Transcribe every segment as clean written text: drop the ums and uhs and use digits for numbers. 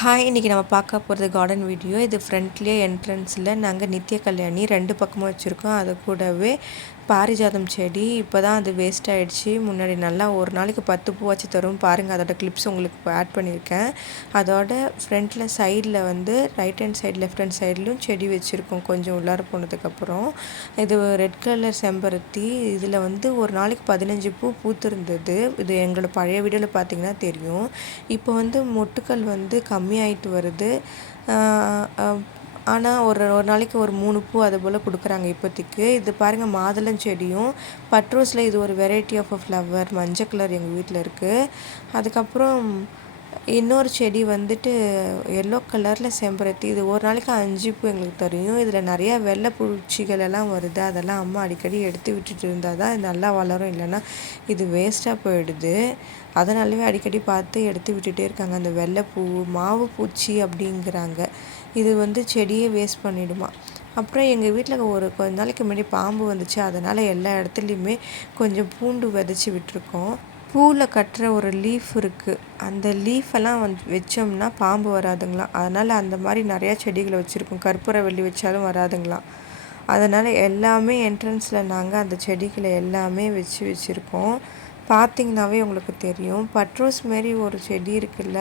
Hi, இன்றைக்கி நம்ம பார்க்க போகிறது கார்டன் வீடியோ. இது ஃப்ரண்ட்லேயே என்ட்ரன்ஸில் நாங்கள் நித்திய கல்யாணி 2 பக்கமும் வச்சுருக்கோம். அது கூடவே பாரிஜாதம் செடி இப்போ தான் அது வேஸ்ட் ஆகிடுச்சு. முன்னாடி நல்லா ஒரு நாளைக்கு 10 பூவாச்சு தரும் பாருங்கள். அதோட கிளிப்ஸ் உங்களுக்கு ஆட் பண்ணியிருக்கேன். அதோட ஃப்ரண்ட்டில் சைடில் வந்து right hand side left hand சைட்லையும் செடி வச்சுருக்கோம். கொஞ்சம் உள்ளார போனதுக்கப்புறம் இது ரெட் கலர் செம்பருத்தி. இதில் வந்து ஒரு நாளைக்கு 15 பூ பூத்திருந்தது. இது எங்களோட பழைய வீடியோவில் பார்த்திங்கன்னா தெரியும். இப்போ வந்து மொட்டுக்கள் வந்து கம்மியாயிட்டு வருது. ஆனால் ஒரு நாளைக்கு ஒரு 3 பூ அது போல் கொடுக்குறாங்க இப்போதைக்கு. இது பாருங்கள், மாதுளம் செடியும் பட்ரோஸில் இது ஒரு வெரைட்டி ஆஃப் ஃப்ளவர் மஞ்சள் கலர் எங்கள் வீட்டில் இருக்குது. அதுக்கப்புறம் இன்னொரு செடி வந்துட்டு எல்லோ கலரில் செம்பருத்தி. இது ஒரு நாளைக்கு 5 பூ எங்களுக்கு தெரியும். இதில் நிறையா வெள்ளை பூச்சிகள் எல்லாம் வருது. அதெல்லாம் அம்மா அடிக்கடி எடுத்து விட்டுட்டு இருந்தால் தான் இது நல்லா வளரும், இல்லைன்னா இது வேஸ்ட்டாக போயிடுது. அதனாலவே அடிக்கடி பார்த்து எடுத்து விட்டுட்டே இருக்காங்க. அந்த வெள்ளைப்பூ மாவு பூச்சி அப்படிங்கிறாங்க. இது வந்து செடியே வேஸ்ட் பண்ணிவிடுமா. அப்புறம் எங்கள் வீட்டில் கொஞ்ச நாளைக்கு முன்னாடி பாம்பு வந்துச்சு. அதனால் எல்லா இடத்துலையுமே கொஞ்சம் பூண்டு விதைச்சி விட்டுருக்கோம். பூவில் கட்டுற ஒரு லீஃப் இருக்குது. அந்த லீஃபெல்லாம் வச்சோம்னா பாம்பு வராதுங்களாம். அதனால் அந்த மாதிரி நிறையா செடிகளை வச்சுருக்கோம். கற்பூரவள்ளி வச்சாலும் வராதுங்களாம். அதனால் எல்லாமே என்ட்ரன்ஸில் நாங்கள் அந்த செடிகளை எல்லாமே வச்சுருக்கோம். பார்த்திங்கனாவே உங்களுக்கு தெரியும். பட்ரோஸ் மாரி ஒரு செடி இருக்குல்ல,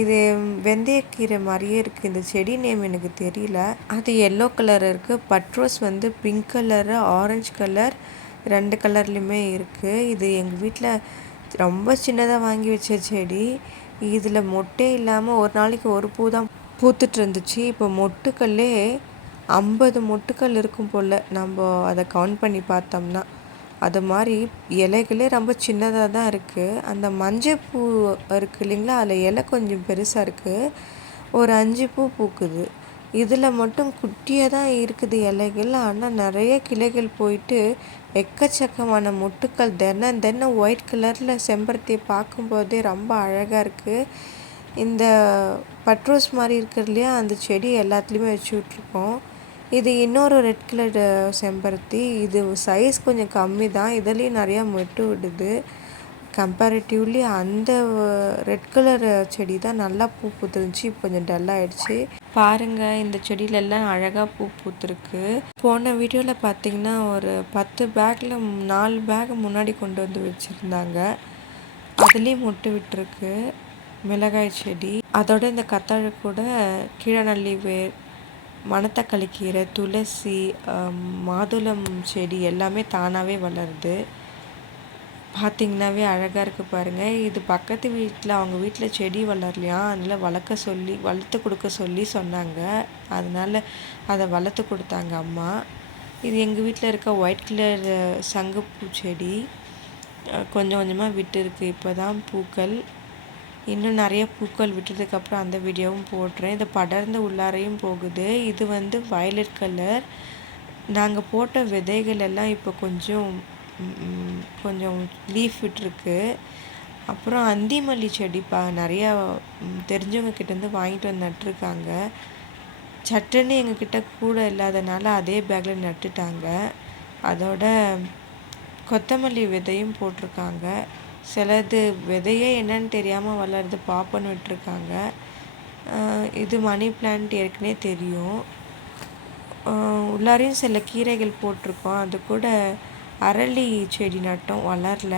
இது வெந்தயக்கீரை மாதிரியே இருக்குது. இந்த செடி நேம் எனக்கு தெரியல. அது எல்லோ கலர் இருக்குது. பட்ரோஸ் வந்து பிங்க் கலரு, ஆரஞ்சு கலர் 2 கலர்லேயுமே இருக்குது. இது எங்கள் வீட்டில் ரொம்ப சின்னதாக வாங்கி வச்ச செடி. இதில் மொட்டே இல்லாமல் ஒரு நாளைக்கு ஒரு பூ தான் பூத்துட்டு இருந்துச்சு. இப்போ மொட்டுக்கல்லே 50 மொட்டுக்கள் இருக்கும் போல், நம்ம அதை கவுண்ட் பண்ணி பார்த்தோம்னா. அது மாதிரி இலைகளே ரொம்ப சின்னதாக தான் இருக்குது. அந்த மஞ்சள் பூ இருக்குது இல்லைங்களா, அதில் இலை கொஞ்சம் பெருசாக இருக்குது. ஒரு 5 பூ பூக்குது. இதில் மட்டும் குட்டியாக தான் இருக்குது இலைகள். ஆனால் நிறைய கிளைகள் போயிட்டு எக்கச்சக்கமான மொட்டுக்கள். தினம் ஒயிட் கலரில் செம்பருத்தியை பார்க்கும்போதே ரொம்ப அழகாக இருக்குது. இந்த பட்ரோஸ் மாதிரி இருக்கிறது இல்லையா, அந்த செடி எல்லாத்துலேயுமே வச்சு விட்ருக்கோம். இது இன்னொரு ரெட் கலர் செம்பருத்தி. இது சைஸ் கொஞ்சம் கம்மி தான். இதுலேயும் நிறையா மொட்டு விடுது. கம்பேரிட்டிவ்லி அந்த ரெட் கலர் செடி தான் நல்லா பூ பூத்துருந்துச்சு. இப்போ கொஞ்சம் டல்லாகிடுச்சு. பாருங்கள், இந்த செடியிலெல்லாம் அழகாக பூ பூத்துருக்கு. போன வீடியோவில் பார்த்திங்கன்னா ஒரு 10 பேக்கில் 4 பேக் முன்னாடி கொண்டு வந்து வச்சுருந்தாங்க. அதுலேயும் மொட்டு விட்டுருக்கு. மிளகாய் செடி, அதோட இந்த கத்தாழை கூட கீழநல்லி வேர், மணத்தக்காளி கீரை, துளசி, மாதுளம் செடி எல்லாமே தானாகவே வளருது. பார்த்திங்கனாவே அழகாக இருக்குது பாருங்கள். இது பக்கத்து வீட்டில் அவங்க வீட்டில் செடி வளரலையா, அதனால் வளர்த்து கொடுக்க சொல்லி சொன்னாங்க. அதனால் அதை வளர்த்து கொடுத்தாங்க அம்மா. இது எங்கள் வீட்டில் இருக்க ஒயிட் கலர் சங்குப்பூ செடி. கொஞ்சம் கொஞ்சமாக விட்டுருக்கு இப்போ தான் பூக்கள். இன்னும் நிறைய பூக்கள் விட்டதுக்கப்புறம் அந்த வீடியோவும் போடுறேன். இது படர்ந்து உள்ளாரையும் போகுது. இது வந்து வயலட் கலர். நாங்கள் போட்ட விதைகள் எல்லாம் இப்போ கொஞ்சம் லீஃப் விட்டுருக்கு. அப்புறம் அந்திமல்லி செடி நிறையா தெரிஞ்சவங்க கிட்டேருந்து வாங்கிட்டு வந்து நட்டுருக்காங்க. சட்டுன்னு எங்ககிட்ட கூட இல்லாதனால அதே பேக்கில் நட்டுட்டாங்க. அதோட கொத்தமல்லி விதையும் போட்டிருக்காங்க. சிலது விதையே என்னன்னு தெரியாமல் வளருது, பாப்பன்னு விட்டுருக்காங்க. இது மணி பிளான்ட் ஏற்கனவே தெரியும். உள்ளாரையும் சில கீரைகள் போட்டிருக்கோம். அது கூட அரளி செடி நட்டோம், வளரல.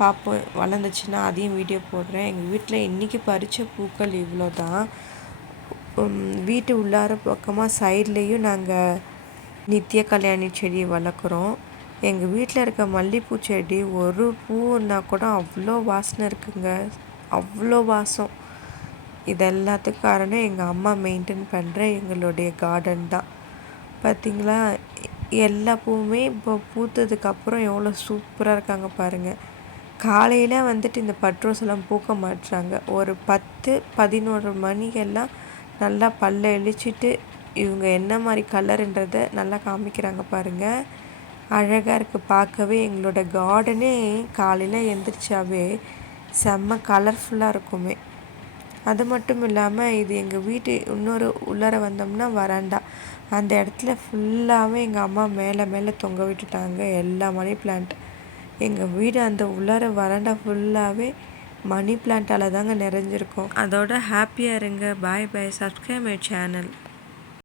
பார்ப்போம், வளர்ந்துச்சுன்னா அதையும் வீடியோ போடுறேன். எங்கள் வீட்டில் இன்றைக்கி பறித்த பூக்கள் இவ்வளோ தான். வீட்டு உள்ளார பக்கமாக சைட்லேயும் நாங்கள் நித்திய கல்யாணி செடி வளர்க்குறோம். எங்கள் வீட்டில் இருக்க மல்லிகைப்பூ செடி ஒரு பூன்னா கூட அவ்வளோ வாசனை இருக்குங்க, அவ்வளோ வாசம். இது எல்லாத்துக்கும் காரணம் எங்கள் அம்மா மெயின்டைன் பண்ணுற எங்களுடைய கார்டன் தான். பார்த்திங்களா, எல்லா பூவுமே இப்போ பூத்ததுக்கப்புறம் எவ்வளோ சூப்பராக இருக்காங்க பாருங்கள். காலையில் வந்துட்டு இந்த பட்ரோஸ் எல்லாம் பூக்க மாட்டுறாங்க. ஒரு 10-11 மணிக்கெல்லாம் நல்லா பல்ல இழிச்சிட்டு இவங்க என்ன மாதிரி கலருன்றதை நல்லா காமிக்கிறாங்க பாருங்கள். அழகாக இருக்குது பார்க்கவே. எங்களோட கார்டனே காலையில் எழுந்திரிச்சாவே செம்ம கலர்ஃபுல்லாக இருக்குமே. அது மட்டும் இல்லாமல் இது எங்கள் வீட்டு இன்னொரு உள்ளார வந்தோம்னா வராண்டா, அந்த இடத்துல ஃபுல்லாகவே எங்கள் அம்மா மேலே தொங்க விட்டுட்டாங்க எல்லா மணி பிளான்ட். எங்கள் வீடு அந்த உள்ளார வராண்டா ஃபுல்லாகவே மணி பிளான்ட்டால் தாங்க நிறைஞ்சிருக்கும். அதோட ஹாப்பியாக இருங்க. Bye bye. Subscribe my channel.